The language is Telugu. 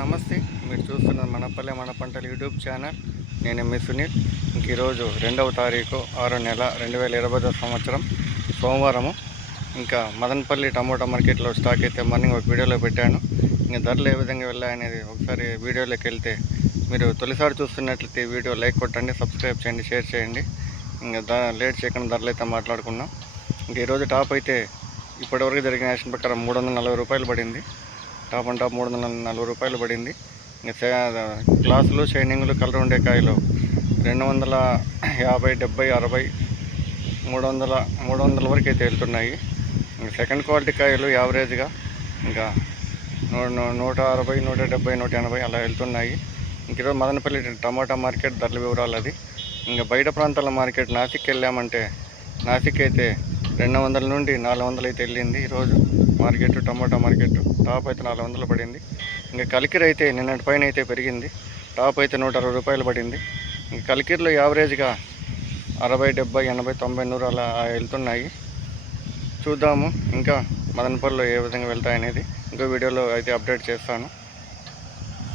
నమస్తే. మీరు చూస్తున్నది మనపల్లె మన పంటలు యూట్యూబ్ ఛానల్. నేను మీ సునీల్. ఇంక ఈరోజు 2వ తారీఖు 6వ నెల 2020 సంవత్సరం సోమవారము. ఇంకా మదనపల్లి టమోటా మార్కెట్లో స్టాక్ అయితే మార్నింగ్ ఒక వీడియోలో పెట్టాను. ఇంకా ధరలు ఏ విధంగా వెళ్ళాయనేది ఒకసారి వీడియోలోకి వెళ్తే, మీరు తొలిసారి చూస్తున్నట్లయితే వీడియో లైక్ కొట్టండి, సబ్స్క్రైబ్ చేయండి, షేర్ చేయండి. ఇంకా లేట్ చేయకుండా ధరలు అయితే మాట్లాడుకున్నాం. ఇంక ఈరోజు టాప్ అయితే ఇప్పటివరకు జరిగిన యాక్షన్ ప్రకారం 340 రూపాయలు పడింది. టాప్ అండ్ టాప్ 340 రూపాయలు పడింది. ఇంకా గ్లాసులు, షైనింగ్లు, కలర్ ఉండే కాయలు 250, 70, 60, 300 వరకు అయితే వెళ్తున్నాయి. ఇంకా సెకండ్ క్వాలిటీ కాయలు యావరేజ్గా ఇంకా 160, 170, 180 అలా వెళ్తున్నాయి. ఇంక ఈరోజు మదనపల్లి టమాటా మార్కెట్ ధరల వివరాలు అది. ఇంకా బయట ప్రాంతాల మార్కెట్ నాసిక్ వెళ్ళామంటే, నాసిక్ అయితే 200 నుండి 400 అయితే వెళ్ళింది ఈరోజు మార్కెట్. టమాటా మార్కెట్ టాప్ అయితే 400 పడింది. ఇంకా కలికిరి అయితే నిన్నటి పైన అయితే పెరిగింది. టాప్ అయితే 160 రూపాయలు పడింది. ఇంకా కలికిరిలో యావరేజ్గా 60, 70, 80, 90, 100 అలా వెళ్తున్నాయి. చూద్దాము ఇంకా మదనపల్లిలో ఏ విధంగా వెళ్తాయనేది ఇంకో వీడియోలో అయితే అప్డేట్ చేస్తాను.